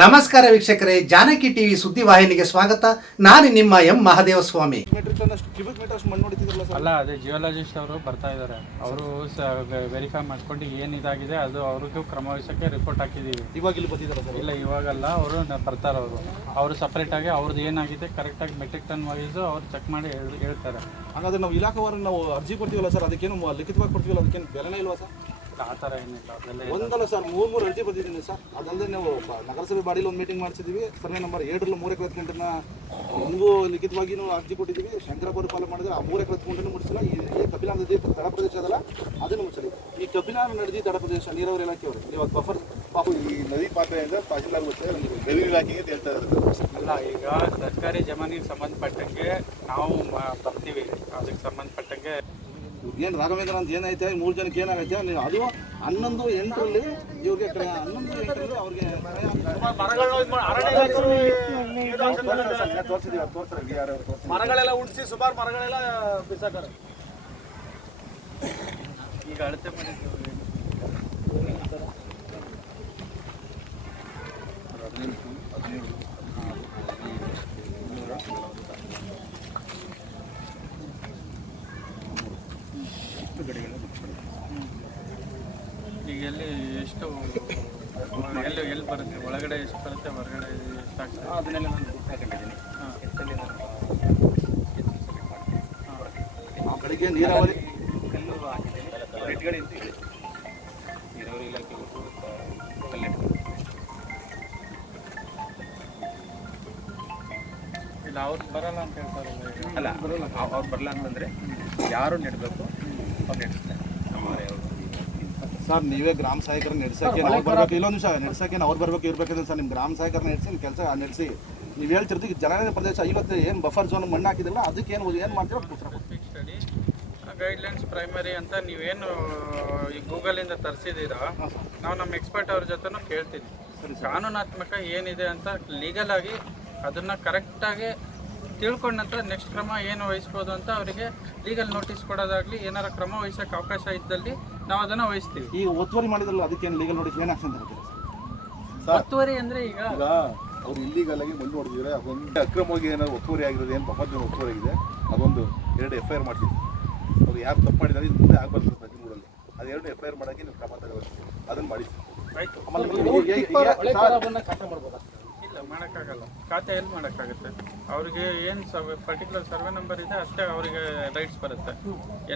ನಮಸ್ಕಾರ ವೀಕ್ಷಕರೇ ಜಾನಕಿ ಟಿವಿ ಸುದ್ದಿ ವಾಹಿನಿಗೆ ಸ್ವಾಗತ. ನಾನು ನಿಮ್ಮ ಎಂ ಮಹಾದೇವ ಸ್ವಾಮಿ ಅಲ್ಲ ಅದೇ ಜಿಯೋಲಜಿಸ್ಟ್ ಅವರು ಬರ್ತಾ ಇದ್ದಾರೆ. ಅವರು ವೆರಿಫೈ ಮಾಡ್ಕೊಂಡು ಏನು ಇದಾಗಿದೆ ಅದು ಅವ್ರಿಗೂ ಕ್ರಮವಹಿಸಕ್ಕೆ ರಿಪೋರ್ಟ್ ಹಾಕಿದೀವಿ. ಇವಾಗ ಇಲ್ಲಿ ಬಂದಿದ್ದಾರೆ ಸರ್? ಇಲ್ಲ ಇವಾಗಲ್ಲ ಅವರು ಬರ್ತಾರೆ ಅವರು. ಅವರು ಸಪ್ರೇಟಾಗಿ ಅವ್ರದ್ದು ಏನಾಗಿದೆ ಕರೆಕ್ಟಾಗಿ ಮೆಟ್ರಿಕ್ ಟನ್ ವೈಸ್ ಅವ್ರು ಚೆಕ್ ಮಾಡಿ ಹೇಳ್ತಾರೆ. ಹಾಗಾದ್ರೆ ನಾವು ಇಲಾಖೆ ನಾವು ಅರ್ಜಿ ಕೊಡ್ತೀವಲ್ಲ ಸರ್? ಅದಕ್ಕೇನು ಲಿಖಿತವಾಗಿ ಕೊಡ್ತೀವಲ್ಲ? ಅದಕ್ಕೇನು ಬೆಲೆನೇ ಇಲ್ವಾ ಸರ್? ಆ ಥರ ಏನಿಲ್ಲ ಅದೆಲ್ಲ ಒಂದಲ್ಲ ಸರ್ ಮೂರು ಮೂರು ಅರ್ಜಿ ಬರ್ತಿದ್ದೀನಿ ಸರ್. ಅದಲ್ಲದೆ ನಾವು ನಗರಸಭೆ ಬಾಡಿಲಿ ಒಂದು ಮೀಟಿಂಗ್ ಮಾಡಿಸಿದ್ವಿ. ಸರ್ವೆ ನಂಬರ್ ಏಳರಲ್ಲಿ ಮೂರು ಎಕರೆ ಗಂಟೆನ ನಿಮಗೂ ಲಿಖಿತವಾಗಿನೂ ಅರ್ಜಿ ಕೊಟ್ಟಿದ್ದೀವಿ ಶಂಕರಪ್ಪರು ಫಾಲೋ ಮಾಡಿದ್ರೆ ಆ ಮೂರು ಎಕರೆ ಗಂಟೆನೂ ಮುಡಿಸಿಲ್ಲ ಈ ಕಬ್ಬಿನ ಕಪಿಲಾ ನದಿ ತಡ ಪ್ರದೇಶ ಅದಲ್ಲ ಅದನ್ನು ಮುಚ್ಚಲಿ. ಈ ಕಪಿಲಾ ನದಿ ತಡ ಪ್ರದೇಶ ನೀರಾವರಿ ಇಲಾಖೆಯವರು ಇವಾಗ ಬಫರ್ ಪಾಪ ಈ ನದಿ ಪಾತ್ರೆಯಿಂದ ತಹಶೀಲ್ದಾರ್ ಗೊತ್ತೇ ರೆವಿನ್ಯೂ ಇಲಾಖೆಗೆ ಅಂತ ಹೇಳ್ತಾ ಇದ್ದಾರೆ ಅಲ್ಲ ಈಗ ಸರ್ಕಾರಿ ಜಮೀನಿಗೆ ಸಂಬಂಧಪಟ್ಟಂಗೆ ನಾವು ಬರ್ತೀವಿ. ಅದಕ್ಕೆ ಸಂಬಂಧಪಟ್ಟಂಗೆ ಏನು ರಾಘವೇಂದ್ರ ಅಂತ ಏನೈತೆ ಮೂರು ಜನಕ್ಕೆ ಏನಾಗೈತೆ? ನೀವು ಅದು ಹನ್ನೊಂದು ಎಂಟರಲ್ಲಿ ಇವ್ರಿಗೆ ಕಡೆ ಹನ್ನೊಂದು ಎಂಟರಲ್ಲಿ ಅವ್ರಿಗೆ ತೋರಿಸಿದೀವಿ ತೋರಿಸ್ತಾರೆ ಯಾರು ಮರಗಳೆಲ್ಲ ಉಳಿಸಿ ಸುಮಾರು ಮರಗಳೆಲ್ಲ ಬಿಸಾಕಾರೆ ಈಗ ಅಳತೆ ಮಾಡಿದ್ದೀವಿ ಈಗ ಎಲ್ಲಿ ಎಷ್ಟು ಎಲ್ಲಿ ಎಲ್ಲಿ ಬರುತ್ತೆ? ಒಳಗಡೆ ಎಷ್ಟು ಬರುತ್ತೆ? ಹೊರಗಡೆ ಎಷ್ಟು ಆಗ್ತದೆ? ಅದನ್ನೆಲ್ಲ ನಾನು ಗುರುತು ಹಾಕೊಂಡಿದ್ದೀನಿ ಎತ್ತಲ್ಲಿ ನಾನು ನೀರಾವರಿ? ಕಲ್ಲು ಹಾಕಿದ್ದೀನಿ. ರೆಡ್ಗಡೆ ಅಂತ ಹೇಳಿ ನೀರಾವರಿ ಇಲಾಖೆ ಕೊಟ್ಟು ಇಲ್ಲ ಅವ್ರು ಬರಲ್ಲ ಅಂತ ಹೇಳ್ತಾರಲ್ಲ ಅಲ್ಲ ಅವ್ರು ಬರಲ್ಲ ಅಂತಂದ್ರೆ ಯಾರು ನೆಡಬೇಕು ಅವ್ರು ನೆಡ್ತಾರೆ. ಸರ್ ನೀವೇ ಗ್ರಾಮ ಸಹಾಯಕರ ನಡೆಸಕ್ಕೆ ನಾವು ಬರ್ಬೇಕು. ಇಲ್ಲೊಂದು ನಿಮಿಷ ನಡೆಸಕ್ಕೆ ಅವ್ರು ಬರ್ಬೇಕು ಇರ್ಬೇಕಂದ್ರೆ ಸರ್ ನಿಮ್ಮ ಗ್ರಾಮ ಸಹಾಯಕರ ನಡೆಸಿ ನಿಮ್ಮ ಕೆಲಸ ನಡೆಸಿ. ನೀವು ಹೇಳ್ತಿರ್ತೀವಿ ಜನರ ಪ್ರದೇಶ ಐವತ್ತು ಏನು ಬಫರ್ ಝೋನ್ ಮಣ್ಣು ಹಾಕಿದಿಲ್ಲ ಅದಕ್ಕೆ ಏನು ಏನು ಮಾಡ್ತೀರೋ ಗೈಡ್ಲೈನ್ಸ್ ಪ್ರೈಮರಿ ಅಂತ ನೀವೇನು ಈ ಗೂಗಲಿಂದ ತರಿಸಿದ್ದೀರಾ ನಾವು ನಮ್ಮ ಎಕ್ಸ್ಪರ್ಟ್ ಅವ್ರ ಜೊತೆನೂ ಕೇಳ್ತೀನಿ ಕಾನೂನಾತ್ಮಕ ಏನಿದೆ ಅಂತ ಲೀಗಲ್ ಆಗಿ ಅದನ್ನ ಕರೆಕ್ಟಾಗಿ ತಿಳ್ಕೊಂಡ ನಂತರ ನೆಕ್ಸ್ಟ್ ಕ್ರಮ ಏನು ವಹಿಸ್ಬೋದು ಅಂತ ಅವರಿಗೆ ಲೀಗಲ್ ನೋಟಿಸ್ ಕೊಡೋದಾಗಲಿ ಏನಾರ ಕ್ರಮ ವಹಿಸೋಕೆ ಅವಕಾಶ ಇದ್ದಲ್ಲಿ ನಾವು. ಅದನ್ನು ವಹಿಸ್ತೀವಿ. ಈಗ ಒತ್ತುವರಿ ಮಾಡಿದ್ರಲ್ಲ ಅದಕ್ಕೆ ಏನು ಲೀಗಲ್ ನೋಟಿಸ್ ಏನು ಆಕ್ಷನ್ ತಗೋತೀರಿ ಒತ್ತುವರಿ ಅಂದರೆ ಈಗ ಈಗ ಅವ್ರು ಇಲ್ಲಿಗಲ್ ಆಗಿ ಬಂದು ಹೊಡೆದಿದ್ರೆ ಅದೊಂದು ಅಕ್ರಮವಾಗಿ ಏನಾದ್ರು ಒತ್ತುವರಿ ಆಗಿರೋದು ಏನು ಬಫರ್ ಒತ್ತುವರಿ ಆಗಿದೆ ಅದೊಂದು ಎರಡು ಎಫ್ ಐ ಆರ್ ಮಾಡ್ತಿದ್ವಿ ಅವ್ರು ಯಾರು ತಪ್ಪು ಮಾಡಿದ್ದಾರೆ ಇದು ಮುಂದೆ ಆಗಬಾರ್ದು ಪ್ರತಿಮೂರಲ್ಲಿ ಅದು ಎರಡು ಎಫ್ ಐ ಆರ್ ಮಾಡೋಕ್ಕೆ ನೀವು ಕ್ರಮ ತಗೋಬೇಕು. ಅದನ್ನು ಮಾಡಿ ಆಯಿತು. ಇಲ್ಲ ಮಾಡೋಕ್ಕಾಗಲ್ಲ. ಖಾತೆ ಎಲ್ಲಿ ಮಾಡೋಕ್ಕಾಗುತ್ತೆ. ಅವ್ರಿಗೆ ಏನು ಪರ್ಟಿಕ್ಯುಲರ್ ಸರ್ವೆ ನಂಬರ್ ಇದೆ ಅಷ್ಟೇ ಅವರಿಗೆ ರೈಟ್ಸ್ ಬರುತ್ತೆ.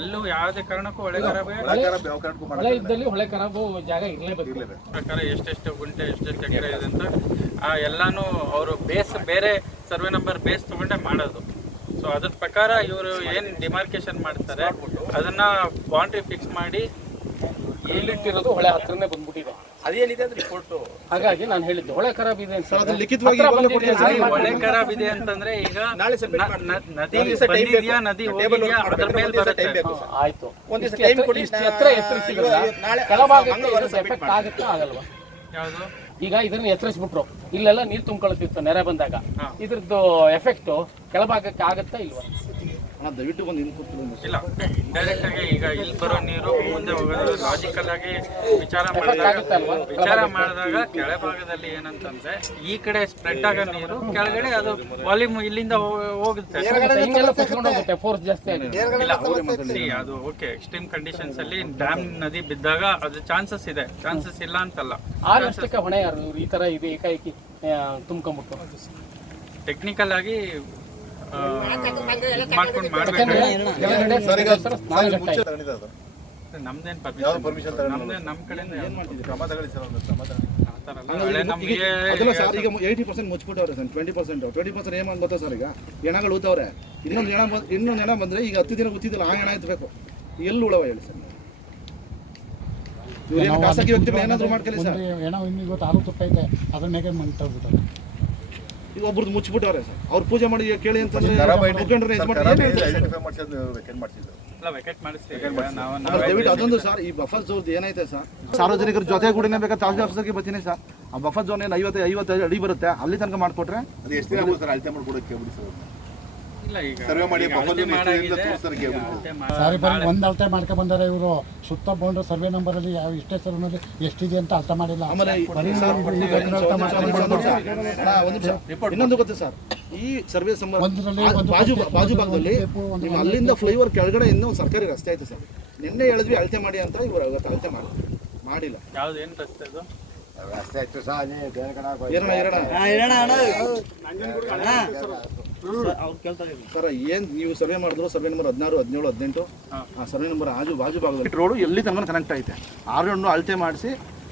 ಎಲ್ಲೂ ಯಾವುದೇ ಕಾರಣಕ್ಕೂ ಹೊಳೆ ಪ್ರಕಾರ ಹೊಳೆ. ಇದ್ದಲ್ಲಿ ಹೊಳೆ ಖರಾಬು ಜಾಗ ಇರಲೇಬೇಕು ಪ್ರಕಾರ ಎಷ್ಟೆಷ್ಟು ಗುಂಟೆ ಎಷ್ಟೆಷ್ಟು ಎಕರೆ ಇದೆ ಅಂತ ಆ ಎಲ್ಲಾನು ಅವರು ಬೇಸ್ ಬೇರೆ ಸರ್ವೆ ನಂಬರ್ ಬೇಸ್ ತಗೊಂಡೆ ಮಾಡೋದು. ಸೊ ಅದ್ರ ಪ್ರಕಾರ ಇವರು ಏನು ಡಿಮಾರ್ಕೇಶನ್ ಮಾಡ್ತಾರೆ ಅದನ್ನ ಬೌಂಡ್ರಿ ಫಿಕ್ಸ್ ಮಾಡಿ ಇಲ್ಲಿಟ್ಟಿರೋದು ಹೊಳೆ ಹತ್ರನೇ ಬಂದ್ಬಿಟ್ಟಿದೆ. ಅದೇನಿದೆ ಅಂದ್ರೆ ರಿಪೋರ್ಟು ಹಾಗಾಗಿ ನಾನು ಹೇಳಿದ್ದು ಹೊಳೆ ಖರಾಬ್ ಇದೆ ಅಂತ ಅದು ಲಿಖಿತವಾಗಿ ಇವಾಗಲೇ ಕೊಟ್ಟಿದ್ದೀವಿ ಸರ್. ಒಳ್ಳೆ ಖರಾಬ್ ಇದೆ ಅಂತಂದ್ರೆ ಈಗ ನ- ನ- ನದಿ ಬಂದಿದ್ಯಾ ನದಿ ಹೋಗಿದ್ಯಾ ಅದ್ರ ಮೇಲೆ ಬರುತ್ತೆ. ಆಯ್ತು. ಇಷ್ಟು ಎತ್ತರ- ಇಷ್ಟು ಎತ್ತರ ಎತ್ತರಿಸಿದ್ರಲ್ಲ ಕೆಳಭಾಗಕ್ಕೆ ಎಫೆಕ್ಟ್ ಆಗುತ್ತಾ ಆಗಲ್ವಾ? ಯಾವುದು? ಈಗ ಇದನ್ನ ಎತ್ತರಿಸ್ಬಿಟ್ರು ಇಲ್ಲೆಲ್ಲ ನೀರು ತುಂಬ್ಕೊಳ್ತಿತ್ತು ನೆರೆ ಬಂದಾಗ. ಇದ್ರದ್ದು ಎಫೆಕ್ಟ್ ಕೆಳಭಾಗಕ್ಕೆ ಆಗುತ್ತಾ ಇಲ್ವಾ? ಅಣ್ಣ ಬಂದು ಒಂದು ಇನ್ಪುಟ್ ಇಲ್ಲ ಡೈರೆಕ್ಟ್ ಆಗಿ ಈಗ ಇಲ್ಲಿ ಬರೋ ನೀರು ಮುಂದೆ ಹೋಗೋದು ಲಾಜಿಕಲ್ ಆಗಿ ವಿಚಾರ ಮಾಡಿದಾಗ ವಿಚಾರ ಮಾಡಿದಾಗ ಕೆಳಭಾಗದಲ್ಲಿ ಏನಂತಂದ್ರೆ ಈ ಕಡೆ ಸ್ಪ್ರೆಡ್ ಆಗೋ ನೀರು ಕೆಳಗಡೆ ಅದು ವಾಲ್ಯೂಮ್ ಇಲ್ಲಿಂದ ಹೋಗುತ್ತೆ. ಇಲ್ಲ ಅದು ಓಕೆ ಎಕ್ಸ್ಟ್ರೀಮ್ ಕಂಡೀಷನ್ಸ್ ಅಲ್ಲಿ ಡ್ಯಾಮ್ ನದಿ ಬಿದ್ದಾಗ ಅದು ಚಾನ್ಸಸ್ ಇದೆ. ಚಾನ್ಸಸ್ ಇಲ್ಲ ಅಂತಲ್ಲ. ಆರು ವರ್ಷಕ್ಕೆ ಹೊಣೆ ಯಾರು? ಈ ತರ ಇದೆ ಏಕಾಏಕಿ ತುಂಬ್ಕೊಂಡ್ಬಿಟ್ಟು. ಟೆಕ್ನಿಕಲ್ ಆಗಿ ಮಾಡ್ಕೊಂಡು ಮಾಡಬೇಕು. ಈಗ ನಮ್ದೇನ್ ಪರ್ಮಿಷನ್ ನಮ್ದೇ ಕಡೆಯಿಂದ ಕ್ರಮ ತಗೊಳ್ಳಿ ಸರ್ ಒಂದು ಕ್ರಮ ತಗೊಳ್ಳಿ ಅದಲ್ಲ sir eighty percent ಮುಚ್ಚಿಬಿಟ್ಟವ್ರೆ sir twenty percent twenty percent ಏನು ಅಂತ ಗೊತ್ತಾ ಸರ್ ಈಗ? ಹೆಣಗಳು ಊತವ್ರೆ ಇನ್ನೊಂದು ಹೆಣ ಬಂದ್ ಇನ್ನೊಂದು ಹೆಣ ಬಂದರೆ ಈಗ ಹತ್ತು ದಿನ ಗೊತ್ತಿದ್ದಿಲ್ಲ ಆ ಹೆಣ ಎತ್ತಬೇಕು ಎಲ್ಲಿ ಉಳವ ಹೇಳಿ ಸರ್ ಖಾಸಗಿ ವ್ಯಕ್ತಿಗಳು ಏನಾದ್ರು ಮಾಡ್ಕೊಳ್ಳಿ ಸರ್ ಏನೋ ಇನ್ನು ಇವತ್ತು ಆರು ತುಪ್ಪ ಐತೆ ಅದನ್ನೇ ಈಗ ಒಬ್ರದ್ದು ಮುಚ್ಚಿಬಿಟ್ಟವ್ರೆ ಸರ್. ಅವ್ರು ಪೂಜೆ ಮಾಡಿ ಕೇಳಿ ಅಂತಂದ್ರೆ ಇದು ಮಾಡಿ ದಯವಿಟ್ಟು ಅದೊಂದು ಸರ್ ಈ ಬಫರ್ ಝೋನ್ ಏನೈತೆ ಸರ್? ಸಾರ್ವಜನಿಕರ ಜೊತೆ ಕೂಡ ಬೇಕಾದ್ರೆ ತಹಸೀಲ್ ಆಫೀಸರ್ಗೆ ಬರ್ತೀನಿ ಸರ್. ಆ ಬಫರ್ ಜೋನ್ ಏನು ಐವತ್ತು ಐವತ್ತು ಅಡಿ ಬರುತ್ತೆ ಅಲ್ಲಿ ತನಕ ಮಾಡಿಕೊಟ್ರೆ ಅದು ಎಷ್ಟು ದಿನ ಸರ್ ಅಳತೆ ಮಾಡ್ಕೊಡೋಕ್ಕೆ ಬಿಡಿ ಸರ್ ಇಲ್ಲ ಈಗ ಸರ್ವೆ ಮಾಡಿ ಸಾರಿ ಬರೀ ಒಂದು ಅಳತೆ ಮಾಡ್ಕೊ ಬಂದಾರೆ ಇವರು. ಸುತ್ತ ಬೌಂಡ್ರಿ ಸರ್ವೆ ನಂಬರಲ್ಲಿ ಯಾವ ಇಷ್ಟೇ ಸರ್ವೆನಲ್ಲಿ ಎಷ್ಟಿದೆ ಅಂತ ಅರ್ಥ ಮಾಡಿಲ್ಲ. ಮಾಡ್ಕೊಂಡು. ಇನ್ನೊಂದು ಗೊತ್ತು ಸರ್? ಈ ಸರ್ವೆ ಬಾಜು ಬಾಜು ಭಾಗದಲ್ಲಿ ಅಲ್ಲಿಂದ ಫ್ಲೈಓವರ್ ಕೆಳಗಡೆ ಇನ್ನೂ ಒಂದು ಸರ್ಕಾರಿ ರಸ್ತೆ ಆಯ್ತು ಸರ್. ನಿನ್ನೆ ಹೇಳಿದ್ವಿ ಅಳತೆ ಮಾಡಿ ಅಂತ ಇವರು ಇವತ್ತು ಅಳತೆ ಮಾಡಿ ಮಾಡಿಲ್ಲ. ಯಾವ್ದು ಏನು ರಸ್ತೆ ಅದು? ಸರ್ ಏನ್ ನೀವು ಸರ್ವೆ ಮಾಡಿದ್ರು ಸರ್ವೆ ನಂಬರ್ ಹದಿನಾರು ಹದಿನೇಳು ಹದಿನೆಂಟು? ಆ ಸರ್ವೆ ನಂಬರ್ ಆಜು ಬಾಜು ಭಾಗದಲ್ಲಿ. ರೋಡು ಎಲ್ಲಿ ತನಕ ಕನೆಕ್ಟ್ ಐತೆ. ಆರು ಹಣ್ಣು ಅಳತೆ ಮಾಡಿಸಿ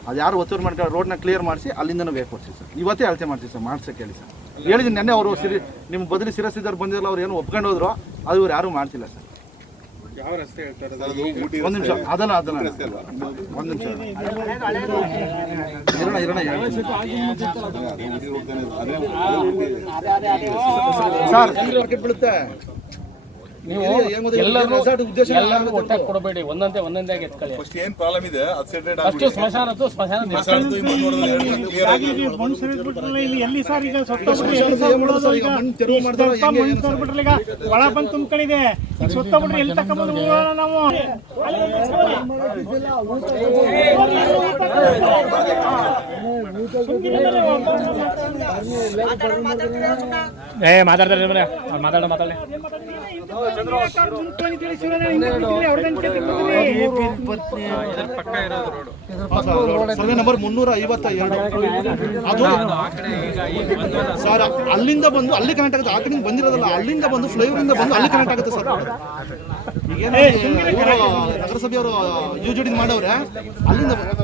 ಅದು ಯಾರು ಒತ್ತುವರಿ ಮಾಡ್ಕೊಂಡು ರೋಡ್ನ ಕ್ಲಿಯರ್ ಮಾಡಿಸಿ ಅಲ್ಲಿಂದ ಬೇಕು ಕೊಡ್ತೀವಿ ಸರ್. ಇವತ್ತೇ ಅಳತೆ ಮಾಡ್ತೀವಿ ಸರ್ ಮಾಡ್ಸಕ್ಕೆ ಹೇಳಿ ಸರ್. ಹೇಳಿದ್ದೀನಿ ನೆನ್ನೆ ಅವರು ಸಿರಿ ನಿಮ್ಮ ಬದಲಿ ಸಿರಸಿದ್ದಾರೆ ಬಂದಿರಲ್ಲ ಅವ್ರು ಏನು ಒಪ್ಕೊಂಡು ಹೋದ್ರು ಅದು ಇವ್ರು ಯಾರೂ ಮಾಡ್ತಿಲ್ಲ ಸರ್. ಯಾವ ರಸ್ತೆ ಹೇಳ್ತಾರೆ ಒಂದು ನಿಮಿಷ ಅದಲ್ಲ ಅದಲ್ಲ? ಒಂದು ನಿಮಿಷ. ಇರೋಣ ಇರೋಣ ಸರ್ ಬೀಳುತ್ತೆ. ನೀವು ಎಲ್ಲರೂ ಎಲ್ಲರೂ ಒಟ್ಟಾಗಿ ಕೊಡಬೇಡಿ ಒಂದೊಂದೇ ಒಂದೊಂದೇ ಎತ್ಕೊಳ್ಳಿ. ಫಸ್ಟ್ ಏನ್ ಪ್ರಾಬ್ಲಮ್ ಇದೆ? ಅದು ಸೆಟರೇಟ್ ಫಸ್ಟ್ ಸ್ಮಶಾನದ್ದು ಸ್ಮಶಾನ ಆಗಿ ಇಲ್ಲಿ ಎಲ್ಲಿ ಸರ್ ಈಗ ಈಗ ಒಳ ಬಂದು ತುಂಬ್ಕೊಂಡಿದೆ. ಈಗ ಸುತ್ತ ಬಿಟ್ರೆ ಎಲ್ಲಿ ತಕೊಂಬಂದು ಹೋಗೋಣ ನಾವು? ಏ ಮಾತಾಡ್ತಾರೆ ಮಾತಾಡ ಮಾತಾಡಿ ಸರ್ವೆ ನಂಬರ್ ಮುನ್ನೂರ ಐವತ್ತ ಎರಡು. ಅದು ಆ ಕಡೆ ಈಗ ಈ ಒಂದೂವರೆ ಸರ್ ಅಲ್ಲಿಂದ ಬಂದು ಅಲ್ಲಿ ಕನೆಕ್ಟ್ ಆಗುತ್ತೆ. ಆ ಕಡೆ ಬಂದಿರೋದಲ್ಲ ಅಲ್ಲಿಂದ ಬಂದು ಫ್ಲೈಓವರ್ ಇಂದ ಬಂದು ಅಲ್ಲಿ ಕನೆಕ್ಟ್ ಆಗುತ್ತೆ ಸರ್. ನಗರಸಭೆಯವರು ಯು ಜಿ ಮಾಡವ್ರೆ. ಅಲ್ಲಿಂದ ಬ-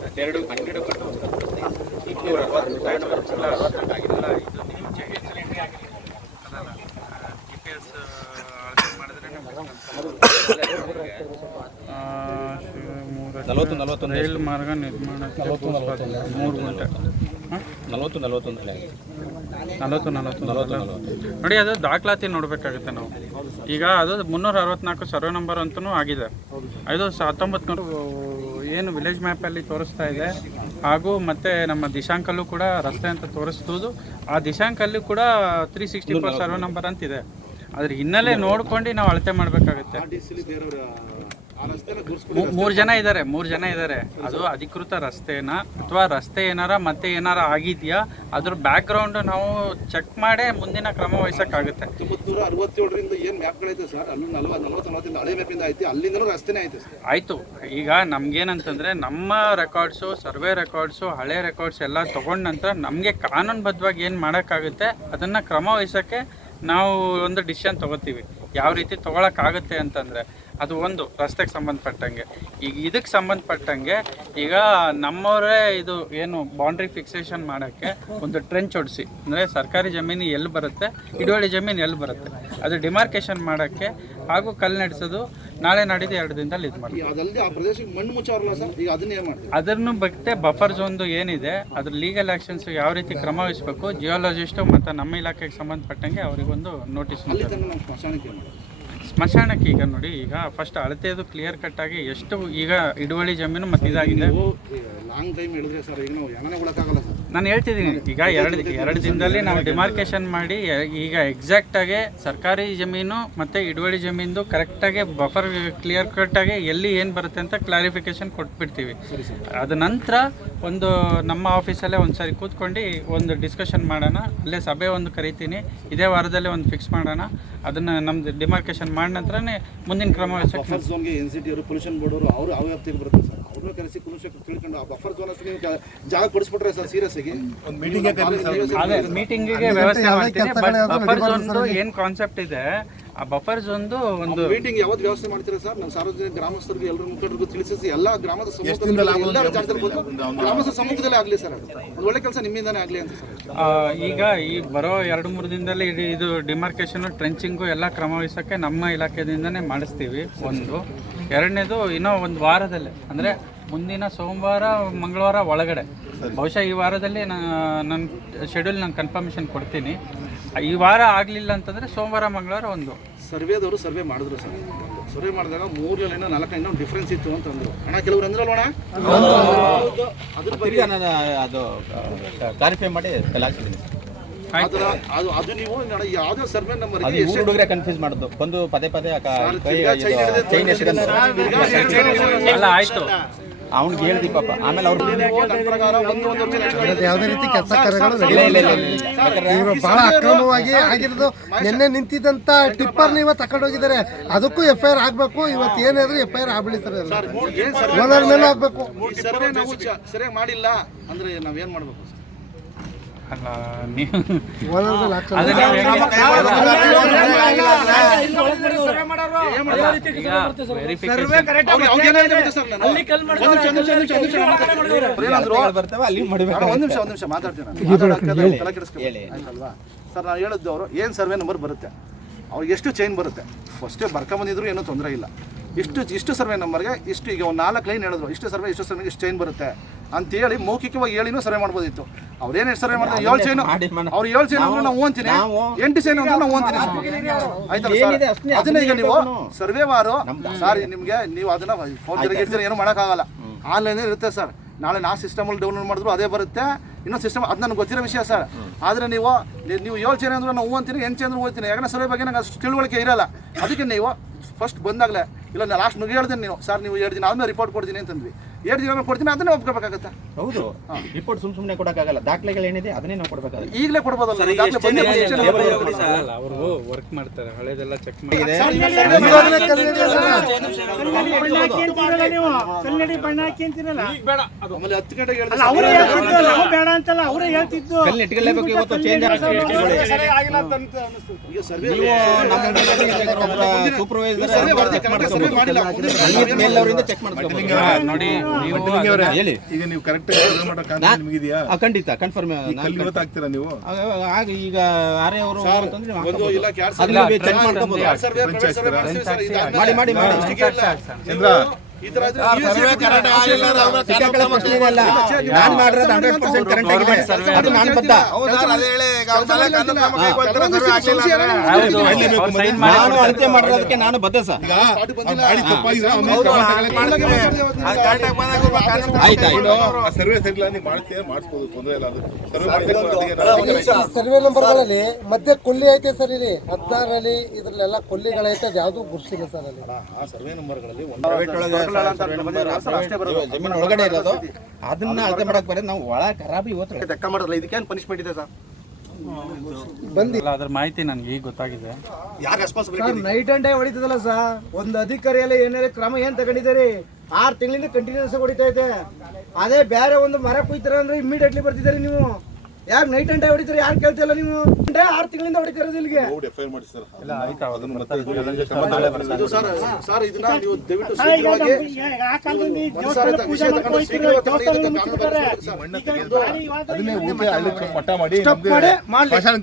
ಹನ್ನೆರಡು ಇನ್ನೂರ ಜಿ ಪಿ ಎಸ್ ಅಳತೆ ಮಾಡಿದ್ರೆ ನಲವತ್ತು ರೈಲು ಮಾರ್ಗ ಭೂಸ್ವಾಧೀನ ಮೂರು ಗಂಟೆ. ನಲವತ್ತು ನಲವತ್ತೊಂದು ನಲವತ್ತು ನಲವತ್ತು ನಲವತ್ತು ನೋಡಿ ಅದು ದಾಖಲಾತಿ ನೋಡಬೇಕಾಗುತ್ತೆ ನಾವು. ಈಗ ಅದು ಮುನ್ನೂರ ಅರವತ್ನಾಲ್ಕು ಸರ್ವೆ ನಂಬರ್ ಅಂತಲೂ ಆಗಿದೆ. ಇದು ಹತ್ತೊಂಬತ್ತು ನೂರು ಏನು ವಿಲೇಜ್ ಮ್ಯಾಪಲ್ಲಿ ತೋರಿಸ್ತಾ ಇದೆ. ಹಾಗೂ ಮತ್ತೆ ನಮ್ಮ ದಿಶಾಂಕಲ್ಲೂ ಕೂಡ ರಸ್ತೆ ಅಂತ ತೋರಿಸ್ಬೋದು. ಆ ದಿಶಾಂಕಲ್ಲೂ ಕೂಡ three sixty four survey number ಅಂತಿದೆ. ಅದ್ರ ಹಿನ್ನೆಲೆ ನೋಡ್ಕೊಂಡು ನಾವು ಅಳತೆ ಮಾಡಬೇಕಾಗುತ್ತೆ. ಮೂರು ಜನ ಇದ್ದಾರೆ ಮೂರು ಜನ ಇದ್ದಾರೆ ಅದು ಅಧಿಕೃತ ರಸ್ತೆನ ಅಥವಾ ರಸ್ತೆ ಏನಾರ ಮತ್ತೆ ಏನಾರ ಆಗಿದೆಯಾ ಅದ್ರ ಬ್ಯಾಕ್ ಗ್ರೌಂಡ್ ನಾವು ಚೆಕ್ ಮಾಡೇ ಮುಂದಿನ ಕ್ರಮ ವಹಿಸಕ್ಕಾಗುತ್ತೆ. ಆಗುತ್ತೆ ಅರವತ್ತೇಳರಿಂದ ಏನ್ ಮ್ಯಾಪ್ಗಳೈತೆ ಸರ್ ಅಲ್ಲಿ ನಲ್ವತ್ತು ನಲ್ವತ್ತು ನಲವತ್ತಿಂದ ಹಳೆ ಮ್ಯಾಪಿಂದ ಐತಿ ಅಲ್ಲಿಂದಲೂ ರಸ್ತೆನೇ ಐತೆ ಸರ್ ಆಯಿತು. ಈಗ ನಮ್ಗೇನಂತಂದ್ರೆ ನಮ್ಮ ರೆಕಾರ್ಡ್ಸು ಸರ್ವೆ ರೆಕಾರ್ಡ್ಸು ಹಳೆ ರೆಕಾರ್ಡ್ಸ್ ಎಲ್ಲ ತಗೊಂಡ ನಂತರ ನಮಗೆ ಕಾನೂನುಬದ್ಧವಾಗಿ ಏನು ಮಾಡೋಕ್ಕಾಗುತ್ತೆ ಅದನ್ನು ಕ್ರಮ ವಹಿಸೋಕ್ಕೆ ನಾವು ಒಂದು ಡಿಸಿಷನ್ ತಗೋತೀವಿ. ಯಾವ ರೀತಿ ತೊಗೊಳಕ್ಕಾಗುತ್ತೆ ಅಂತಂದರೆ ಅದು ಒಂದು ರಸ್ತೆಗೆ ಸಂಬಂಧಪಟ್ಟಂಗೆ. ಈಗ ಇದಕ್ಕೆ ಸಂಬಂಧಪಟ್ಟಂಗೆ ಈಗ ನಮ್ಮವರೇ ಇದು ಏನು ಬೌಂಡ್ರಿ ಫಿಕ್ಸೇಷನ್ ಮಾಡೋಕ್ಕೆ ಒಂದು ಟ್ರೆಂಚ್ ಹೊಡಿಸಿ ಅಂದರೆ ಸರ್ಕಾರಿ ಜಮೀನು ಎಲ್ಲಿ ಬರುತ್ತೆ? ಹಿಡುವಳಿ ಜಮೀನು ಎಲ್ಲಿ ಬರುತ್ತೆ? ಅದು ಡಿಮಾರ್ಕೇಷನ್ ಮಾಡೋಕ್ಕೆ ಹಾಗೂ ಕಲ್ಲು ನಡೆಸೋದು ನಾಳೆ ನಾಡಿದ್ದು ಎರಡು ದಿನದಲ್ಲಿ ಇದು ಮಾಡ್ತೀವಿ. ಅದನ್ನ ಬಗ್ಗೆ ಬಫರ್ ಝೋನ್ದು ಏನಿದೆ ಅದ್ರ ಲೀಗಲ್ ಆ್ಯಕ್ಷನ್ಸ್ ಯಾವ ರೀತಿ ಕ್ರಮ ವಹಿಸಬೇಕು ಜಿಯೋಲಜಿಸ್ಟು ಮತ್ತು ನಮ್ಮ ಇಲಾಖೆಗೆ ಸಂಬಂಧಪಟ್ಟಂಗೆ ಅವರಿಗೊಂದು ನೋಟಿಸ್ ನಾವು ಸ್ಮಶಾನಕ್ಕೆ ಈಗ ನೋಡಿ, ಈಗ ಫಸ್ಟ್ ಅಳತೆದು ಕ್ಲಿಯರ್ ಕಟ್ ಆಗಿ ಎಷ್ಟು ಈಗ ಇಡುವಳಿ ಜಮೀನು ಮತ್ತೆ ಇದಾಗಿದೆ? ಲಾಂಗ್ ಟೈಮ್ ಹೇಳಿದ್ರೆ ಸರ್, ಈಗ ನಾವು ಯಮನೆ ಸರ್. ನಾನು ಹೇಳ್ತಿದ್ದೀನಿ ಈಗ ಎರಡು ಎರಡು ದಿನದಲ್ಲಿ ನಾವು ಡಿಮಾರ್ಕೇಶನ್ ಮಾಡಿ ಈಗ ಎಕ್ಸಾಕ್ಟಾಗಿ ಸರ್ಕಾರಿ ಜಮೀನು ಮತ್ತು ಹಿಡುವಳಿ ಜಮೀನು ಕರೆಕ್ಟಾಗಿ ಬಫರ್ ಕ್ಲಿಯರ್ ಕಟ್ಟಾಗಿ ಎಲ್ಲಿ ಏನು ಬರುತ್ತೆ ಅಂತ ಕ್ಲಾರಿಫಿಕೇಶನ್ ಕೊಟ್ಬಿಡ್ತೀವಿ. ಅದ ನಂತರ ಒಂದು ನಮ್ಮ ಆಫೀಸಲ್ಲೇ ಒಂದು ಸಾರಿ ಕೂತ್ಕೊಂಡು ಒಂದು ಡಿಸ್ಕಷನ್ ಮಾಡೋಣ ಅಲ್ಲೇ ಸಭೆ ಒಂದು ಕರಿತೀನಿ ಇದೇ ವಾರದಲ್ಲೇ ಒಂದು ಫಿಕ್ಸ್ ಮಾಡೋಣ ಅದನ್ನು ನಮ್ಮದು ಡಿಮಾರ್ಕೇಶನ್ ಮಾಡಿದ ನಂತರನೇ ಮುಂದಿನ ಕ್ರಮ ಪೊಲ್ಯೂಷನ್ ಬೋರ್ಡ್ ಅವರು ಅವ್ಯಾಪ್ತಿಗೆ ಬರುತ್ತೆ ಸರ್. ಅವ್ರನ್ನ ಕರೆಸಿ ಕುಲುಷ ತಿಳ್ಕೊಂಡು ಆ ಬಫರ್ ಝೋನ್ ಅಷ್ಟು ನೀವು ಜಾಗ ಕೊಡಿಸ್ಬಿಟ್ರೆ ಸರ್ ಸೀರಿಯಸ್ ಆಗಿ ಒಂದು ಮೀಟಿಂಗ್ ಮೀಟಿಂಗ್ ವ್ಯವಸ್ಥೆ ಮಾಡ್ತೀನಿ. ಬಫರ್ ಏನು ಕಾನ್ಸೆಪ್ಟ್ ಇದೆ? ಆ ಬಫರ್ ಝೋನ್ದು ಒಂದು ಮೀಟಿಂಗ್ ಯಾವತ್ತು ವ್ಯವಸ್ಥೆ ಮಾಡ್ತೀರಾ ಸರ್? ನಮ್ಮ ಸಾರ್ವಜನಿಕ ಗ್ರಾಮಸ್ಥರಿಗೆ ಎಲ್ಲರ ಮುಖಂಡರಿಗೂ ತಿಳಿಸಿ ಎಲ್ಲ ಗ್ರಾಮದ ದಿನದಲ್ಲಿ ಸಮ್ಮುಖದಲ್ಲಿ ಆಗಲಿ ಸರ್ ಅದು. ಒಂದು ಒಳ್ಳೆ ಕೆಲಸ ನಿಮ್ಮಿಂದಾನೇ ಆಗಲಿ ಅಂತ ಸರ್. ಈಗ ಈ ಬರೋ ಎರಡು ಮೂರು ದಿನದಲ್ಲಿ ಇಡೀ ಇದು ಡಿಮಾರ್ಕೇಶನ್ ಟ್ರೆಂಚಿಂಗು ಎಲ್ಲ ಕ್ರಮ ವಹಿಸೋಕ್ಕೆ ನಮ್ಮ ಇಲಾಖೆದಿಂದನೇ ಮಾಡಿಸ್ತೀವಿ ಒಂದು. ಎರಡನೇದು ಇನ್ನೂ ಒಂದು ವಾರದಲ್ಲೇ. ಅಂದರೆ ಮುಂದಿನ ಸೋಮವಾರ ಮಂಗಳವಾರ ಒಳಗಡೆ. ಬಹುಶಃ ಈ ವಾರದಲ್ಲಿ ನನ್ನ ಶೆಡ್ಯೂಲ್ ನಾನು ಕನ್ಫರ್ಮೇಷನ್ ಕೊಡ್ತೀನಿ. ಈ ವಾರ ಆಗಲಿಲ್ಲ ಅಂತಂದರೆ ಸೋಮವಾರ ಮಂಗಳವಾರ ಒಂದು. ಸರ್ವೇದವರು ಸರ್ವೆ ಮಾಡಿದ್ರು ಸರ್. ಸರ್ವೆ ಮಾಡಿದಾಗ ಮೂರು ಲೈನ್ ನಾಲ್ಕು ಲೈನ್ ಡಿಫ್ರೆನ್ಸ್ ಇತ್ತು ಅಂತ ಅಂದ್ರು. ಅಣ್ಣ ಕೆಲವ್ರು ಅಂದ್ರಲ್ಲ ಅಣ್ಣ? ಅದ್ರ ಬಗ್ಗೆ ನಾನು ಅದು ಕ್ಲಾರಿಫೈ ಮಾಡಿ ಕಲಾಕ್ಸಿದ್ದೀನಿ ಅದರ ಅದು ಅದು ನೀವು ನಾಳೆ ಯಾವ್ದೋ ಸರ್ವೆ ನಂಬರ್ ಅದು ಇವ್ರು ಹುಡುಗರೆ ಕನ್ಫ್ಯೂಸ್ ಮಾಡೋದು. ಬಂದು ಪದೇ ಪದೇ ಆ ಅಲ್ಲ ಆಯಿತು. ಅವ್ನಿಗೆ ಹೇಳ್ದಿ ಪಾಪ. ಆಮೇಲೆ ಅವ್ರು ಯಾವುದೇ ರೀತಿ ಕೆಲಸ ಕಾರ್ಯಗಳು. ಇವರು ಬಹಳ ಅಕ್ರಮವಾಗಿ ಆಗಿರೋದು ನಿನ್ನೆ ನಿಂತಿದ್ದಂತ ಟಿಪ್ಪರ್ ಇವತ್ತು ತಗೊಂಡೋಗಿದ್ದಾರೆ ಅದಕ್ಕೂ ಎಫ್ ಐ ಆರ್ ಆಗ್ಬೇಕು ಇವತ್ತು ಏನಾದ್ರು ಎಫ್ ಐ ಆರ್ ಓನರ್ ಮೇಲೆ ಆಗ್ಬೇಕು. ನಾವು ಸರಿಯಾಗಿ ಮಾಡಿಲ್ಲ ಅಂದ್ರೆ ನಾವೇನ್ ಮಾಡ್ಬೇಕು? ಅಲ್ಲ ನೀವು ಸರ್ ನಾನು ಹೇಳಿದ್ದು ಅವರು ಏನು ಸರ್ವೆ ನಂಬರ್ ಬರುತ್ತೆ? ಅವ್ರಿಗೆ ಎಷ್ಟು ಚೈನ್ ಬರುತ್ತೆ? ಫಸ್ಟೇ ಬರ್ಕೊಂಬಂದಿದ್ರು ಏನೂ ತೊಂದರೆ ಇಲ್ಲ. ಇಷ್ಟು ಇಷ್ಟು ಸರ್ವೆ ನಂಬರ್ಗೆ ಇಷ್ಟು ಈಗ ಒಂದು ನಾಲ್ಕು ಲೈನ್ ಹೇಳಿದ್ರು. ಇಷ್ಟು ಸರ್ವೆ ಇಷ್ಟು ಸರ್ವೆಗೆ ಇಷ್ಟು ಚೈನ್ ಬರುತ್ತೆ ಅಂತ ಹೇಳಿ ಮೌಖಿಕವಾಗಿ ಹೇಳಿನೂ ಸರ್ವೆ ಮಾಡ್ಬೋದಿತ್ತು. ಅವ್ರೇನು ಸರ್ವೆ ಮಾಡ್ತಾರೆ? ಏಳು ಚೈನು ಅವ್ರು ಏಳು ಚೈನ್ ಅಂದ್ರೆ ನಾವು ಓದ್ತೀನಿ ಎಂಟು ಚೈನ್ ಅಂದ್ರೆ ನಾವು ಓದ್ತೀನಿ ಆಯ್ತಲ್ಲ ಸರ್? ಅದನ್ನ ಈಗ ನೀವು ಸರ್ವೇವಾರು ಸರ್ವೆ ಮಾರು ಸರ್ ನಿಮಗೆ ನೀವು ಅದನ್ನ ಫೋನ್ ಜೊತೆಗೆ ಏನು ಮಾಡೋಕ್ಕಾಗಲ್ಲ. ಆನ್ಲೈನ್ ಇರುತ್ತೆ ಸರ್. ನಾಳೆ ನಾ ಸಿಸ್ಟಮಲ್ಲಿ ಡೌನ್ಲೋಡ್ ಮಾಡಿದ್ರು ಅದೇ ಬರುತ್ತೆ. ಇನ್ನೊಂದು ಸಿಸ್ಟಮ್ ಅದು ನನಗೆ ಗೊತ್ತಿರೋ ವಿಷಯ ಸರ್. ಆದರೆ ನೀವು ನೀವು ಏಳು ಚೈನ್ ಅಂದ್ರೆ ನಾವು ಅಂತೀನಿ ಎಂಟು ಚೇಂದ್ರ ಓದ್ತೀನಿ ಯಾಕಂದ್ರೆ ಸರ್ವೆ ಬಗ್ಗೆ ನಂಗೆ ಅಷ್ಟು ತಿಳುವಳಿಕೆ ಇರಲ್ಲ. ಅದಕ್ಕೆ ನೀವು ಫಸ್ಟ್ ಬಂದಾಗಲೇ ಇಲ್ಲ ನಾನು ಲಾಸ್ಟ್ ಮುಗಿ ಹೇಳ್ತೇನೆ ನೀವು ಸರ್ ನೀವು ಎರಡು ದಿನ ಆದ್ಮೇಲೆ ರಿಪೋರ್ಟ್ ಕೊಡ್ತೀನಿ ಅಂತಂದ್ವಿ ಎರಡು ದಿನ ಕೊಡ್ತೀನಿ ಅದನ್ನೇ ಒಪ್ಕೋಬೇಕಾಗತ್ತೆ ಹೌದು ರಿಪೋರ್ಟ್ ಸುಮ್ ಸುಮ್ಮನೆ ಕೊಡಕ್ಕಾಗಲ್ಲ ದಾಖಲೆಗಳು ಏನಿದೆ ಅದನ್ನೇ ನಾವು ಕೊಡ್ಬೇಕಾಗುತ್ತೆ ಈಗಲೇ ಕೊಡ್ಬೋದಲ್ಲ ದಾಖಲೆ ಬಂದಿದೆ. ಅವರು ವರ್ಕ್ ಮಾಡ್ತಾರೆ ಹಳೆದೆಲ್ಲ ಚೆಕ್ ಕನ್ನಡಿ ಬಣ್ಣ ಹಾಕಿ ಅಂತೀರಲ್ಲ ನೀವು ಕನ್ನಡಿ ಬಣ್ಣ ಹಾಕಿ ಅಂತೀರಲ್ಲ ಆಮೇಲೆ ಹತ್ತು ಗಂಟೆಗೆ ಅಲ್ಲ ಅವರೇ ಹೇಳ್ತಿದ್ದು ನಾವು ಬೇಡ ಅಂತಲ್ಲ ಅವರೇ ಹೇಳ್ತಿದ್ದು ಕಲ್ಲು ಇಟ್ಕೊಳ್ಳೇಬೇಕು ಇವತ್ತು ಚೇಂಜ್ ಈಗ ಸರ್ವೆ ನೀವು ನಮ್ಮ ಸೂಪರ್ವೈಸರ್ ಸರ್ವೆ ನೋಡಿ ನೀವು ಹೇಳಿ. ಈಗ ನೀವು ಕರೆಕ್ಟ್ ನಿಮಗಿದೆಯಾ? ಖಂಡಿತ ಕನ್ಫರ್ಮ್ ಇವತ್ತು ಹಾಕ್ತೀರಾ ನೀವು? ಆಗ ಈಗ ಆರ್ಯ ಅವರು ಚೆಕ್ ಮಾಡ್ಕೋಬಹುದು ಮಾಡಿ ಮಾಡಿ ಮಾಡಿ. ಚಂದ್ರ ನಾನು ಮಾಡಿರೋದು ಹಂಡ್ರೆಡ್ ಪರ್ಸೆಂಟ್ ಕರೆಕ್ಟ್ ಆಗಿದೆ. ಅದು ನಾನು ಬದ್ಧ. ಹೌದು ಅವ್ರು sign ಮಾಡಿ ನಾನು ಅಂತ್ಯ ಮಾಡಿರೋದಕ್ಕೆ ನಾನು ಬದ್ಧ ಸರ್. ಸರ್ವೆ ಸರಿಲ್ಲ ನೀವು ಮಾಡ್ತೀರಾ? ಮಾಡಿಸ್ಬೋದು ತೊಂದರೆ ಇಲ್ಲ ಅದು ಸರ್ವೆ ನಂಬರ್ಗಳಲ್ಲಿ ಮಧ್ಯೆ ಕೊಲ್ಲಿ ಐತೆ ಸರ್ ಇಲ್ಲಿ. ಹದಿನಾರಲ್ಲಿ ಇದ್ರಲ್ಲೆಲ್ಲ ಕೊಲ್ಲಿಗಳೈತೆ ಅದು ಯಾವುದು ಗುರ್ಸಿಲ್ಲ ಸರ್ ಅಲ್ಲಿ. ಆ ಸರ್ವೆ ನಂಬರ್ಗಳಲ್ಲಿ ಒಂದು ಜಮೀನು ಒಳಗಡೆ ಇರೋದು? ಅದನ್ನ ಅಳತೆ ಮಾಡಕ್ ಬರೋದು ನಾವು ಒಳ ಖರಾಬಿ ಇವತ್ತು ಲೆಕ್ಕ ಮಾಡಲ್ಲ. ಇದಕ್ಕೇನು ಪನಿಷ್ಮೆಂಟ್ ಇದೆ ಸರ್? ಬಂದಿಲ್ಲ ಅದ್ರ ಮಾಹಿತಿ ನನಗೆ ಈಗ ಗೊತ್ತಾಗಿದೆ. ಸರ್ ನೈಟ್ ಅಂಡ್ ಡೇ ಹೊಡಿತದಲ್ಲ ಸರ್. ಒಂದು ಅಧಿಕಾರಿ ಎಲ್ಲ ಏನಾರ ಕ್ರಮ ಏನ್ ತಗೊಂಡಿದ್ದೀರಿ? ಆರು ತಿಂಗಳಿಂದ ಕಂಟಿನ್ಯೂಸ್ ಹೊಡಿತಾ ಇದೆ. ಅದೇ ಬೇರೆ ಒಂದು ಮರ ಕುಯ್ತಾರ ಅಂದ್ರೆ ಇಮಿಡಿಯೇಟ್ಲಿ ಬರ್ತಿದ್ದೀರಿ ನೀವು. ಯಾಕೆ ನೈಟ್ ಅಂಡ್ ಡೇ ಹೊಡಿತೀರಿ? ಯಾರು ಕೇಳ್ತಿಲ್ಲ ನೀವು? ಡೇ ಆರು ತಿಂಗಳಿಂದ ಹೊಡಿತಿರೋದು ಇಲ್ಲಿಗೆ?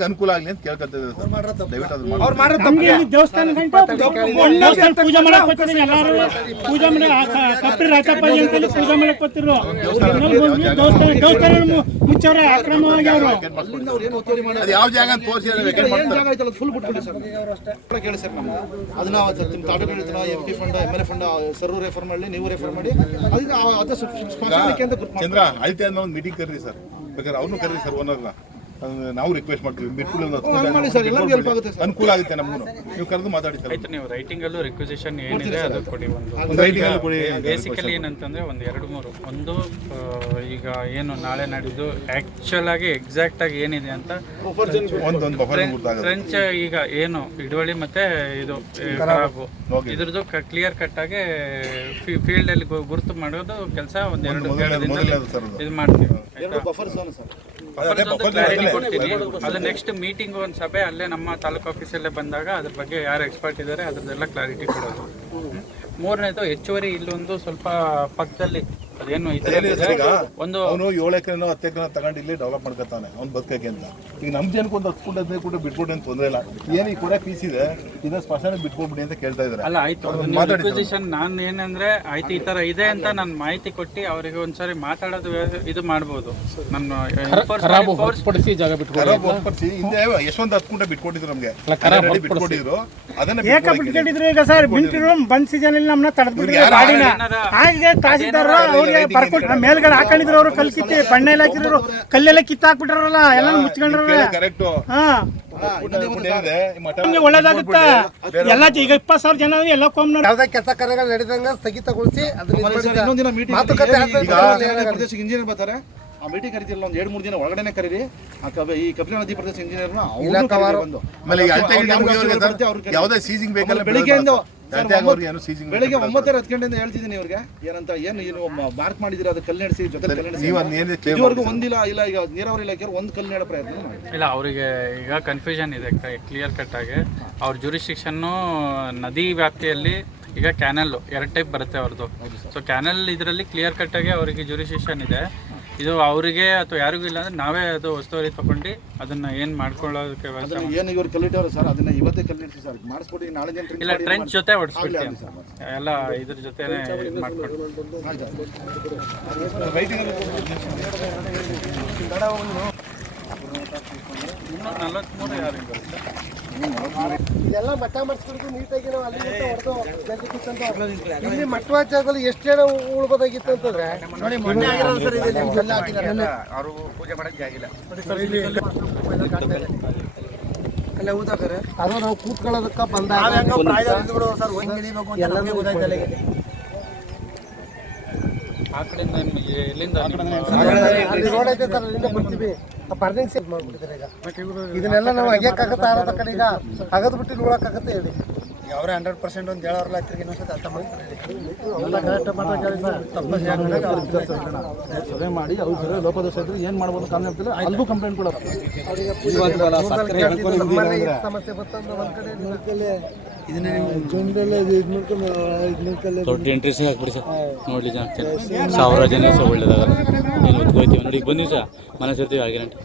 ಅನುಕೂಲ ಆಗ್ಲಿ ಅಂತ ಮಾಡಿ. ಇಲ್ಲಿ ದೇವಸ್ಥಾನ ಪೂಜೆ ಮಾಡಕ್ ಎಲ್ಲಾರು. ಪೂಜೆ ಮಾಡಿ. ಕಪ್ಪಿ ಪೂಜೆ ಮಾಡಕ್ ಬರ್ತಿರು ದೇವಸ್ಥಾನ ದೇವಸ್ಥಾನ ಮುಚ್ಚವ್ರೆ ಅಕ್ರಮವಾಗಿ ಅದು ಯಾವ ಜಾಗ ಅಂತ ತೋರಿಸಿ ವೆಕೆಟ್ ಮಾಡ್ತಾರೆ? ಫುಲ್ ಬಿಟ್ಬಿಡಿ ಸರ್. ಕೇಳಿ ಸರ್ ನಮ್ಮ ಅದನ್ನ ನಿಮ್ಮ ತಾಟು M P fund M L A fund sir refer ಮಾಡಿ ನೀವು ರೆಫರ್ ಮಾಡಿ ಅದಕ್ಕೆ ಅದು ಅಂತ ಗ್ರೂಪ್ ಚಂದ್ರ ಅಳ್ತೆ ಆದ್ಮೇಲೆ ಒಂದು ಮೀಟಿಂಗ್ ಕರೀರಿ ಸರ್. ಬೇಕಾದ್ರೆ ಅವನು ಕರೀರಿ ಸರ್ ಓನರ್ನ ನಾವು ರಿಕ್ವೆಸ್ಟ್ ಮಾಡ್ತೀವಿ. ಬಿಟ್ಬಿಡಿ ಒಂದು. ಅನುಕೂಲ ಆಗುತ್ತೆ ನಮಗೂ ನೀವು ಕರೆದು ಮಾತಾಡಿ ಸರ್. ಆಯ್ತು ನೀವು ರೈಟಿಂಗ್ ಅಲ್ಲೂ ರಿಕ್ವಿಸಿಷನ್ ಏನಿದೆ ಅದು ಕೊಡಿ ಒಂದು. ಒಂದು ರೈಟಿಂಗ್ ಅಲ್ಲಿ ಕೊಡಿ ಬೇಸಿಕಲಿ ಏನಂತಂದ್ರೆ ಒಂದು ಎರಡು ಮೂರು. ಒಂದು ಈಗ ಏನು ನಾಳೆ ನಾಡಿದ್ದು ಆಕ್ಚುಲ್ ಆಗಿ ಎಕ್ಸಾಕ್ಟ್ ಆಗಿ ಏನಿದೆ ಅಂತ ಒಂದೊಂದು ಬಫರ್ ಗುರ್ತಾಗುತ್ತೆ ಫ್ರೆಂಚ್ ಈಗ ಏನು ಹಿಡುವಳಿ ಮತ್ತೆ ಇದು ಕರಾಬು ಇದ್ರದ್ದು ಕ್ಲಿಯರ್ ಕಟ್ ಆಗಿ ಫೀಲ್ಡ್ ಅಲ್ಲಿ ಗುರುತು ಮಾಡೋದು ಕೆಲಸ ಒಂದೆರಡು ಇದು ಮಾಡ್ತೀವಿ. ಕೊಡ್ತೀನಿ. ಅದು ನೆಕ್ಸ್ಟ್ ಮೀಟಿಂಗ್ ಒಂದು ಸಭೆ ಅಲ್ಲೇ ನಮ್ಮ ತಾಲೂಕು ಆಫೀಸಲ್ಲೇ ಬಂದಾಗ ಅದ್ರ ಬಗ್ಗೆ ಯಾರು ಎಕ್ಸ್ಪರ್ಟ್ ಇದ್ದಾರೆ ಅದ್ರದ್ದೆಲ್ಲ ಕ್ಲಾರಿಟಿ ಕೊಡೋದು. ಮೂರನೇದು ಹೆಚ್ಚುವರಿ ಇಲ್ಲೊಂದು ಸ್ವಲ್ಪ ಪಕ್ಕದಲ್ಲಿ ಅದೇನು ಏನಿದೆ ಸರ್ ಈಗ ಒಂದು ಅವನು ಏಳು ಎಕರೆನೋ ಹತ್ತು ಎಕರೆ ತಗೊಂಡು ಇಲ್ಲಿ ಡೆವಲಪ್ ಮಾಡ್ಕೊತಾನೆ ಅವ್ನು ಬದುಕಕ್ಕೆ ಅಂತ. ಈಗ ನಮ್ಮ ಜನಕ್ಕೆ ಒಂದು ಹತ್ತು ಕೂಡ ಹದಿನೈದು ಬಿಟ್ಬಿಟ್ಟು ಅಂತ ತೊಂದರೆ ಇಲ್ಲ. ಏನು ಈ ಕೊಡೆ ಪೀಸ್ ಇದೆ ಇದನ್ನ ಸ್ಪಷ್ಟ ಬಿಟ್ಕೊಬಿಡಿ ಅಂತ ಕೇಳ್ತಾ ಇದ್ದಾರೆ. ಅಲ್ಲ ಆಯ್ತು ಪೊಸಿಷನ್ ರಿಕ್ವಿಸಿಷನ್ ನಾನು ಏನಂದ್ರೆ ಆಯ್ತು ಈ ತರ ಇದೆ ಅಂತ ನಾನು ಮಾಹಿತಿ ಕೊಟ್ಟು ಅವರಿಗೆ ಒಂದ್ಸರಿ ಮಾತಾಡೋದು ಇದು ಮಾಡ್ಬೋದು. ನನ್ನ ಹೊರತುಪಡಿಸಿ ಜಾಗ ಬಿಟ್ಕೊಡಿ ಹೊರತುಪಡಿಸಿ ಹಿಂದೆ ಯಶವಂತ ಹತ್ತು ಕೂಡ ಬಿಟ್ಕೊಟ್ಟಿದ್ರು ನಮಗೆ. ಬಿಟ್ಕೊಟ್ಟಿದ್ರು. ಅದನ್ನ ಏಕ ಬಿಟ್ಕೊಂಡಿದ್ರು ಈಗ ಸರ್ ಬಿಂಟಿರು ಬಂದ್ ಸೀಸನ್ ಅಲ್ಲಿ ನಮ್ಮನ್ನ ತಡೆದ್ಬಿಟ್ಟಿದ್ರು ಗಾಡಿನ. ಹಾಗೆ ತಹಸೀಲ್ದಾರ್ ಅವ್ರಿಗೆ ಬರ್ಕೊಟ್ಟು ಮೇಲ್ಗಡೆ ಹಾಕೊಂಡಿದ್ರು ಅವರು ಕಲ್ ಕಿತ್ತಿ ಬಣ್ಣ ಎಲ್ಲ ಹಾಕಿದ್ರು ಕಲ್ಲೆಲ್ಲ ಕಿತ್ತಾಕ್ಬಿಟ್ರಲ್ಲ ಎಲ್ಲ ಮುಚ್ಕೊಂಡ್ರಲ್ಲ ಕರೆಕ್ಟ್ ಹಾ. ನಮ್ಗೆ ಒಳ್ಳೇದಾಗುತ್ತಾ. ಎಲ್ಲ ಈಗ ಇಪ್ಪತ್ತು ಸಾವಿರ ಜನ ಎಲ್ಲ ಕೋಮ್ ಯಾವುದೇ ಕೆಲಸ ಕಾರ್ಯಗಳು ನಡೆದಂಗ ಸ್ಥಗಿತಗೊಳಿಸಿ ಅದನ್ನ ಇನ್ನೊಂದಿನ ಮೀಟಿಂಗ್ ಮಾತುಕತೆ ಇಂಜಿನಿಯರ್ ಬರ್ತಾರೆ. ಆ ಮೀಟಿಂಗ್ ಕರಿತಿಲ್ಲ ಒಂದು ಎರಡು ಮೂರು ದಿನ ಒಳಗಡೆನೆ ಕರೀರಿ. ಆ ಕಬ- ಈ ಕಪಿಲ ನದಿ ಪ್ರದೇಶ ಇಂಜಿನಿಯರ್ನ ಇಲಾಖಾವಾರು. ಬಂದು. ಯಾವುದೇ ಸೀಸಿಂಗ್ ಬೇಕಲ್ಲ ಬೆಳಿಗ್ಗೆ ಬೆಳಿಗ್ಗೆಯಿಂದ ಬೆಳಿಗ್ಗೆ ಒಂಬತ್ತರ ಹತ್ತು ಗಂಟೆಯಿಂದ ಹೇಳ್ತಿದ್ದೀನಿ ಇವ್ರಿಗೆ. ಏನಂತ ಏನು ಏನು ಮಾರ್ಕ್ ಮಾಡಿದಿರ ಅದು ಕಲ್ಲು ನಡೆಸಿ ಜೊತೆ ಕಲ್ಲು ನಡೆಸಿ ಇದುವರೆಗೂ ಒಂದಿಲ್ಲ ಇಲ್ಲ ಈಗ ನೀರಾವರಿ ಇಲಾಖೆ ಒಂದು ಕಲ್ಲು ನೆಡೋ ಪ್ರಯತ್ನ ಮಾಡಿ ಇಲ್ಲ ಅವರಿಗೆ ಈಗ ಕನ್ಫ್ಯೂಷನ್ ಇದೆ ಕ್ಲಿಯರ್ ಕಟ್ ಆಗಿ. ಅವ್ರ ಜುರಿಸ್ಟಿಕ್ಷನ್ನು ನದಿ ವ್ಯಾಪ್ತಿಯಲ್ಲಿ ಈಗ ಕ್ಯಾನಲ್ ಎರಡು ಟೈಪ್ ಬರುತ್ತೆ ಅವ್ರದ್ದು ಸೊ ಕ್ಯಾನಲ್ ಇದರಲ್ಲಿ ಕ್ಲಿಯರ್ ಕಟ್ ಆಗಿ ಅವರಿಗೆ ಜುರಿಸ್ಟಿಕ್ಷನ್ ಇದೆ. ಇದು ಅವರಿಗೆ ಅಥವಾ ಯಾರಿಗೂ ಇಲ್ಲ ಅಂದ್ರೆ ನಾವೇ ಅದು ಹೊಸ್ತವರಿ ತಗೊಂಡು ಅದನ್ನ ಏನ್ ಮಾಡ್ಕೊಳ್ಳೋದಕ್ಕೆ ವ್ಯವಸ್ಥೆ ಅದನ್ನ ಏನು ಇವ್ರು ಕಲ್ಲಿಟ್ಟವ್ರು ಸರ್? ಅದನ್ನ ಇವತ್ತೇ ಕಲ್ಲು ನಡೆಸಿ ಸರ್. ಮಾಡಿಸ್ಬಿಟ್ಟು ನಾಳೆ ದಿನ ಇಲ್ಲ ಟ್ರೆಂಚ್ ಜೊತೆ ಹೊಡಿಸ್ಬಿಡ್ತೀವಿ. ಎಲ್ಲ ಇದ್ರ ಜೊತೆನೆ ಇದ್ ಮಾಡ್ಕೊಂಡು ಇದೆಲ್ಲ ಮಠ ಮಾಡಿಸ್ಬಿಡ್ತು ನೀಟಾಗಿ ನಾವು ಅಲ್ಲಿ ಹೊಡೆದು ಇಲ್ಲಿ ಮಟ್ಟ ಜಾಗದಲ್ಲಿ ಎಷ್ಟು ಜನ ಉಳ್ಬೋದಾಗಿತ್ತು ಅಂತಂದ್ರೆ? ನೋಡಿ ಮೊನ್ನೆ ಆಗಿರೋದು ಸರ್ ಇದೆ ನಿಮ್ಗೆಲ್ಲ ಹಾಕಿದ್ದಾರೆ ಅವರು ಪೂಜೆ ಮಾಡಕ್ಕೆ ಜಾಗಿಲ್ಲ ಅಲ್ಲೇ ಊದಾಕರೆ ಅದು ನಾವು ಕೂತ್ಕೊಳ್ಳೋದಕ್ಕ ಬಂದಾಗ ಎಲ್ಲ ಆ ಕಡೆಯಿಂದ ಏನ್- ಎಲ್ಲಿಂದ ರೋಡ್ ಐತೆ ಸರ್ ಅಲ್ಲಿಂದ ಬರ್ತೀವಿ. ಪರ್ನಿಂಗ್ ಸೇಲ್ ಮಾಡ್ಬಿಟ್ಟಿದ್ದಾರೆ ಈಗ. ಇದನ್ನೆಲ್ಲ ನಾವು ಅಗ್ಯಕ್ಕಾಗತ್ತ ಆರದ ಕಡೆ ಈಗ. ಅಗದ್ ಬಿಟ್ಟು ನೋಡಕ್ಕಾಗತ್ತೆ ಹೇಳಿ. ಈಗ ಅವರೇ ಹಂಡ್ರೆಡ್ ಪರ್ಸೆಂಟ್ ಒಂದು ಹೇಳೋರ್ಲ ತಿರ್ಗಿ ಇನ್ನೊಂದ್ಸತಿ ಅರ್ಥ ಸಭೆ ಮಾಡಿ ಅವ್ರು ಸರಿ ಲೋಪದೋಷ ಇದ್ರೆ ಏನು ಮಾಡ್ಬೋದು ಕಾರಣ ಹೇಳ್ತಿಲ್ಲ. ಅಲ್ಲೂ ಕಂಪ್ಲೇಂಟ್ ಕೊಡೋದು ಸಮಸ್ಯೆ ಬರ್ತಂದ್ರೆ ಒಂದ್ ಕಡೆ ದೊಡ್ಡ ಇಂಟ್ರೆಸ್ಟಿಂಗ್ ಹಾಕ್ಬಿಡಿ ಸರ್. ನೋಡ್ಲಿ ಜನ ಸಾವಿರ ಜನ ಸಹ ಒಳ್ಳೇದಾಗಲ್ಲ. ಏನು ಹೊತ್ಕೋಯ್ತೀವಿ ನೋಡಿ ಈಗ ಬಂದಿವಿ ಸರ್. ಮನೆ ಸೇರ್ತೀವಿ ಆ ಗ್ಯಾರಂಟಿ